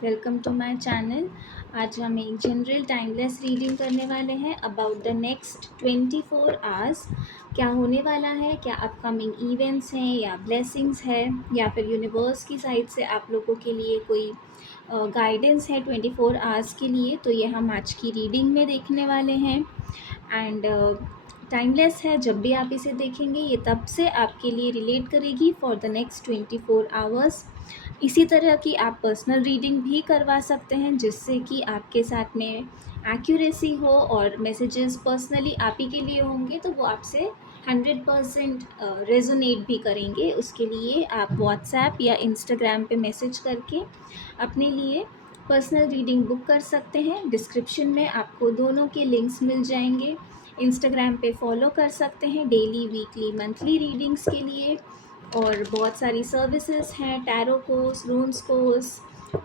Welcome to my channel. आज हम एक जनरल टाइमलेस रीडिंग करने वाले हैं अबाउट द नेक्स्ट 24 आवर्स। क्या होने वाला है, क्या अपकमिंग इवेंट्स हैं या ब्लेसिंग्स है या फिर यूनिवर्स की साइड से आप लोगों के लिए कोई गाइडेंस है 24 आवर्स के लिए। तो ये हम आज की रीडिंग में देखने वाले हैं। एंड टाइमलेस है, जब भी आप इसे देखेंगे ये तब से आपके लिए रिलेट करेगी फॉर द नेक्स्ट 24 आवर्स। इसी तरह की आप पर्सनल रीडिंग भी करवा सकते हैं जिससे कि आपके साथ में एक्यूरेसी हो और मैसेजेस पर्सनली आप ही के लिए होंगे तो वो आपसे 100% रेजोनेट भी करेंगे। उसके लिए आप व्हाट्सएप या इंस्टाग्राम पे मैसेज करके अपने लिए पर्सनल रीडिंग बुक कर सकते हैं। डिस्क्रिप्शन में आपको दोनों के लिंक्स मिल जाएंगे। इंस्टाग्राम पे फॉलो कर सकते हैं डेली, वीकली, मंथली रीडिंग्स के लिए। और बहुत सारी सर्विसेज हैं, tarot course, रून्स course,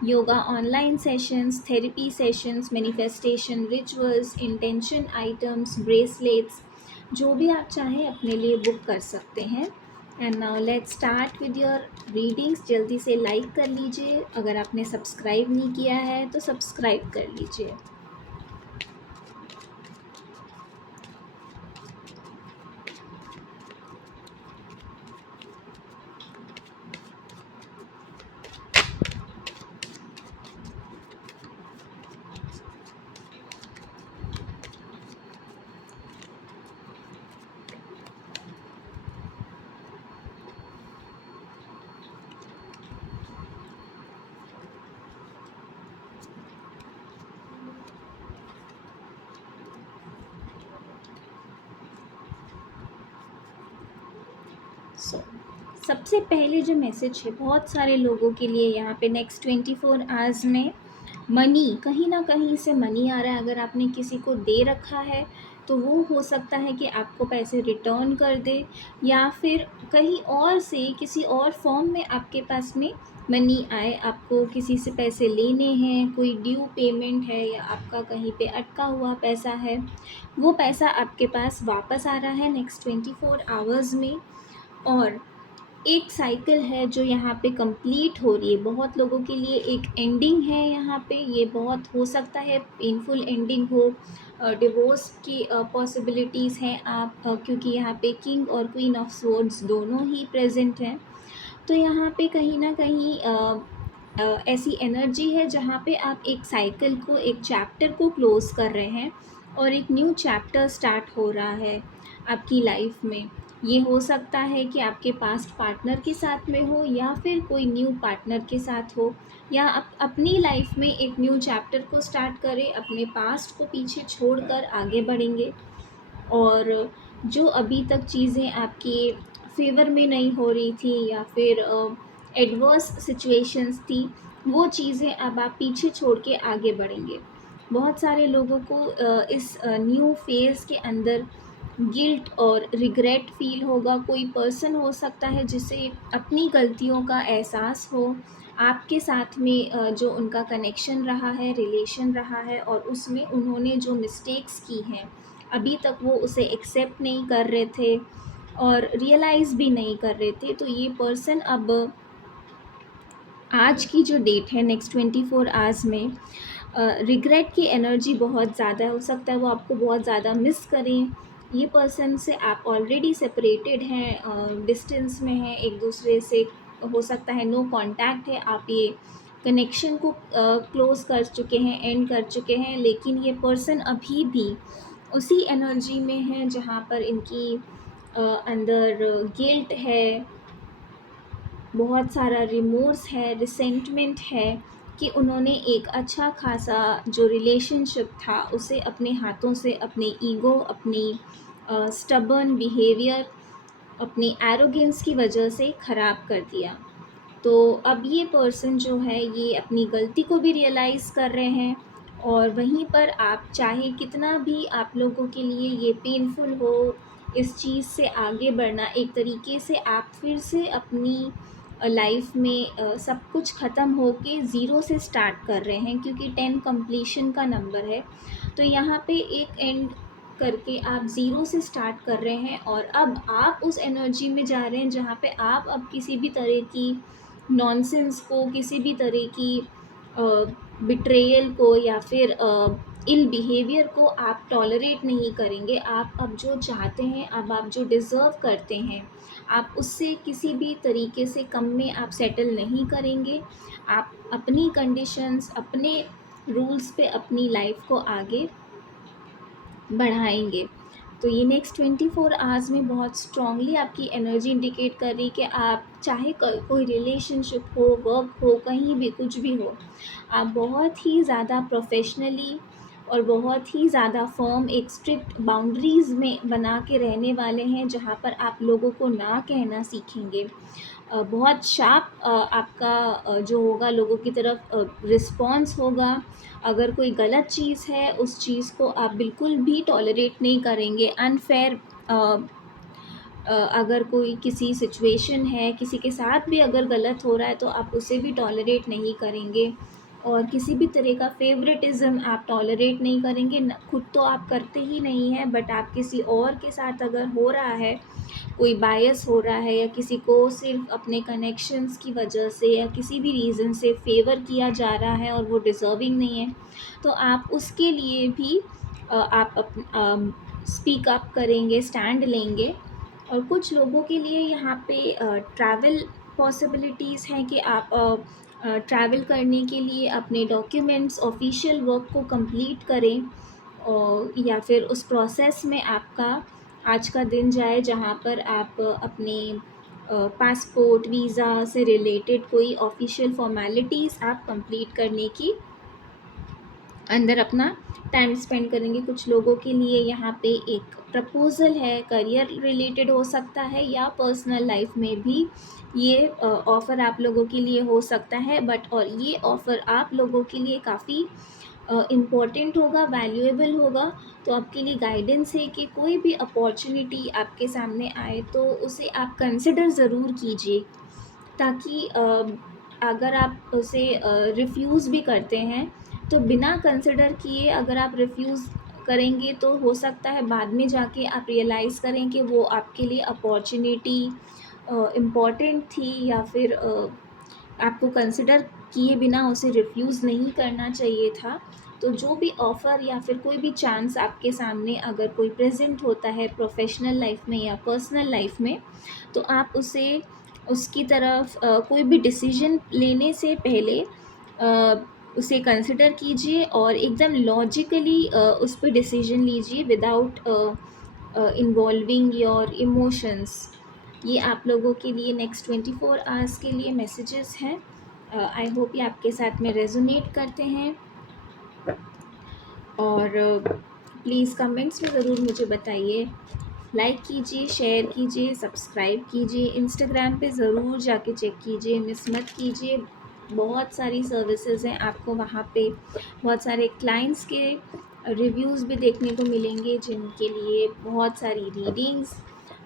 yoga online sessions, therapy sessions, manifestation rituals, intention items, bracelets, जो भी आप चाहें अपने लिए बुक कर सकते हैं। And now let's start with your readings. जल्दी से लाइक कर लीजिए, अगर आपने सब्सक्राइब नहीं किया है तो सब्सक्राइब कर लीजिए। सो सबसे पहले जो मैसेज है बहुत सारे लोगों के लिए यहाँ पे नेक्स्ट 24 आवर्स में मनी, कहीं ना कहीं से मनी आ रहा है। अगर आपने किसी को दे रखा है तो वो हो सकता है कि आपको पैसे रिटर्न कर दे, या फिर कहीं और से किसी और फॉर्म में आपके पास में मनी आए। आपको किसी से पैसे लेने हैं, कोई ड्यू पेमेंट है या आपका कहीं पे अटका हुआ पैसा है, वो पैसा आपके पास वापस आ रहा है नेक्स्ट 24 आवर्स में। और एक साइकिल है जो यहाँ पे कंप्लीट हो रही है। बहुत लोगों के लिए एक एंडिंग है यहाँ पे, ये बहुत हो सकता है पेनफुल एंडिंग हो, डिवोर्स की पॉसिबिलिटीज़ हैं। आप क्योंकि यहाँ पे किंग और क्वीन ऑफ स्वॉर्ड्स दोनों ही प्रेजेंट हैं, तो यहाँ पे कहीं ना कहीं ऐसी एनर्जी है जहाँ पे आप एक साइकिल को, एक चैप्टर को क्लोज कर रहे हैं और एक न्यू चैप्टर स्टार्ट हो रहा है आपकी लाइफ में। ये हो सकता है कि आपके पास्ट पार्टनर के साथ में हो या फिर कोई न्यू पार्टनर के साथ हो, या आप अपनी लाइफ में एक न्यू चैप्टर को स्टार्ट करें, अपने पास्ट को पीछे छोड़कर आगे बढ़ेंगे। और जो अभी तक चीज़ें आपके फेवर में नहीं हो रही थी या फिर एडवर्स सिचुएशंस थी, वो चीज़ें अब आप पीछे छोड़ के आगे बढ़ेंगे। बहुत सारे लोगों को इस न्यू फेज़ के अंदर गिल्ट और रिग्रेट फील होगा। कोई पर्सन हो सकता है जिसे अपनी गलतियों का एहसास हो, आपके साथ में जो उनका कनेक्शन रहा है, रिलेशन रहा है, और उसमें उन्होंने जो मिस्टेक्स की हैं अभी तक वो उसे एक्सेप्ट नहीं कर रहे थे और रियलाइज़ भी नहीं कर रहे थे। तो ये पर्सन अब आज की जो डेट है नेक्स्ट 24 आवर्स में रिग्रेट की एनर्जी बहुत ज़्यादा हो सकता है, वो आपको बहुत ज़्यादा मिस करें। ये पर्सन से आप ऑलरेडी सेपरेटेड हैं, डिस्टेंस में हैं एक दूसरे से, हो सकता है नो कांटेक्ट है, आप ये कनेक्शन को क्लोज कर चुके हैं, एंड कर चुके हैं, लेकिन ये पर्सन अभी भी उसी एनर्जी में है जहाँ पर इनकी अंदर गिल्ट है, बहुत सारा रिमोर्स है, रिसेंटमेंट है कि उन्होंने एक अच्छा खासा जो रिलेशनशिप था उसे अपने हाथों से, अपने ईगो, अपनी स्टबर्न बिहेवियर, अपनी एरोगेंस की वजह से ख़राब कर दिया। तो अब ये पर्सन जो है ये अपनी गलती को भी रियलाइज़ कर रहे हैं, और वहीं पर आप चाहे कितना भी आप लोगों के लिए ये पेनफुल हो, इस चीज़ से आगे बढ़ना, एक तरीके से आप फिर से अपनी लाइफ में सब कुछ ख़त्म हो के ज़ीरो से स्टार्ट कर रहे हैं, क्योंकि 10 कंप्लीशन का नंबर है। तो यहाँ पे एक एंड करके आप ज़ीरो से स्टार्ट कर रहे हैं और अब आप उस एनर्जी में जा रहे हैं जहाँ पे आप अब किसी भी तरह की नॉनसेंस को, किसी भी तरह की बिट्रेयल को या फिर इल बिहेवियर को आप टॉलरेट नहीं करेंगे। आप अब जो चाहते हैं, अब आप जो डिज़र्व करते हैं, आप उससे किसी भी तरीके से कम में आप सेटल नहीं करेंगे। आप अपनी कंडीशंस, अपने रूल्स पे अपनी लाइफ को आगे बढ़ाएंगे। तो ये नेक्स्ट 24 आवर्स में बहुत स्ट्रांगली आपकी एनर्जी इंडिकेट कर रही कि आप चाहे कोई रिलेशनशिप हो, वर्क हो, कहीं भी कुछ भी हो, आप बहुत ही ज़्यादा प्रोफेशनली और बहुत ही ज़्यादा फर्म एक स्ट्रिक्ट बाउंड्रीज़ में बना के रहने वाले हैं, जहाँ पर आप लोगों को ना कहना सीखेंगे। बहुत शार्प आपका जो होगा लोगों की तरफ रिस्पॉन्स होगा। अगर कोई गलत चीज़ है, उस चीज़ को आप बिल्कुल भी टॉलरेट नहीं करेंगे। अनफेयर अगर कोई किसी सिचुएशन है, किसी के साथ भी अगर गलत हो रहा है, तो आप उसे भी टॉलरेट नहीं करेंगे। और किसी भी तरह का फेवरेटिज़्म आप टॉलरेट नहीं करेंगे। खुद तो आप करते ही नहीं हैं, बट आप किसी और के साथ अगर हो रहा है, कोई बायस हो रहा है, या किसी को सिर्फ अपने कनेक्शंस की वजह से या किसी भी रीज़न से फेवर किया जा रहा है और वो डिज़र्विंग नहीं है, तो आप उसके लिए भी आप स्पीक अप करेंगे, स्टैंड लेंगे। और कुछ लोगों के लिए यहाँ पे ट्रैवल पॉसिबिलिटीज़ हैं कि आप ट्रैवल करने के लिए अपने डॉक्यूमेंट्स, ऑफिशियल वर्क को कंप्लीट करें, और या फिर उस प्रोसेस में आपका आज का दिन जाए, जहाँ पर आप अपने पासपोर्ट, वीज़ा से रिलेटेड कोई ऑफिशियल फॉर्मेलिटीज़ आप कंप्लीट करने की अंदर अपना टाइम स्पेंड करेंगे। कुछ लोगों के लिए यहाँ पे एक प्रपोज़ल है, करियर रिलेटेड हो सकता है, या पर्सनल लाइफ में भी ये ऑफ़र आप लोगों के लिए हो सकता है। बट और ये ऑफ़र आप लोगों के लिए काफ़ी इम्पॉर्टेंट होगा, वैल्यूएबल होगा। तो आपके लिए गाइडेंस है कि कोई भी अपॉर्चुनिटी आपके सामने आए तो उसे आप कंसिडर ज़रूर कीजिए, ताकि अगर आप उसे रिफ्यूज़ भी करते हैं, तो बिना कंसिडर किए अगर आप रिफ्यूज़ करेंगे, तो हो सकता है बाद में जाके आप रियलाइज़ करें कि वो आपके लिए अपॉर्चुनिटी इम्पॉर्टेंट थी, या फिर आपको कंसिडर किए बिना उसे रिफ्यूज़ नहीं करना चाहिए था। तो जो भी ऑफ़र या फिर कोई भी चांस आपके सामने अगर कोई प्रेज़ेंट होता है प्रोफ़ेशनल लाइफ में या पर्सनल लाइफ में, तो आप उसे उसकी तरफ कोई भी डिसीजन लेने से पहले उसे कंसिडर कीजिए और एकदम लॉजिकली उस पे डिसीजन लीजिए, विदाउट इन्वॉल्विंग योर इमोशंस। ये आप लोगों के लिए नेक्स्ट 24 आवर्स के लिए मैसेजेस हैं। आई होप ये आपके साथ में रेजोनेट करते हैं। और प्लीज़ कमेंट्स में ज़रूर मुझे बताइए। लाइक कीजिए, शेयर कीजिए, सब्सक्राइब कीजिए। इंस्टाग्राम पे ज़रूर जाके चेक कीजिए, मिस मत कीजिए। बहुत सारी सर्विसेज हैं, आपको वहाँ पे बहुत सारे क्लाइंट्स के रिव्यूज़ भी देखने को मिलेंगे, जिनके लिए बहुत सारी रीडिंग्स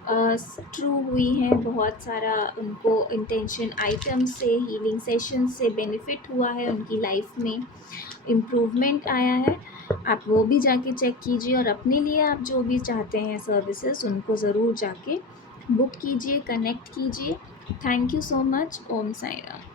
ट्रू हुई हैं, बहुत सारा उनको इंटेंशन आइटम्स से, हीलिंग सेशन से बेनिफिट हुआ है, उनकी लाइफ में इम्प्रूवमेंट आया है। आप वो भी जाके चेक कीजिए, और अपने लिए आप जो भी चाहते हैं सर्विसेज, उनको ज़रूर जाके बुक कीजिए, कनेक्ट कीजिए। Thank you so much. Om Sai Ram.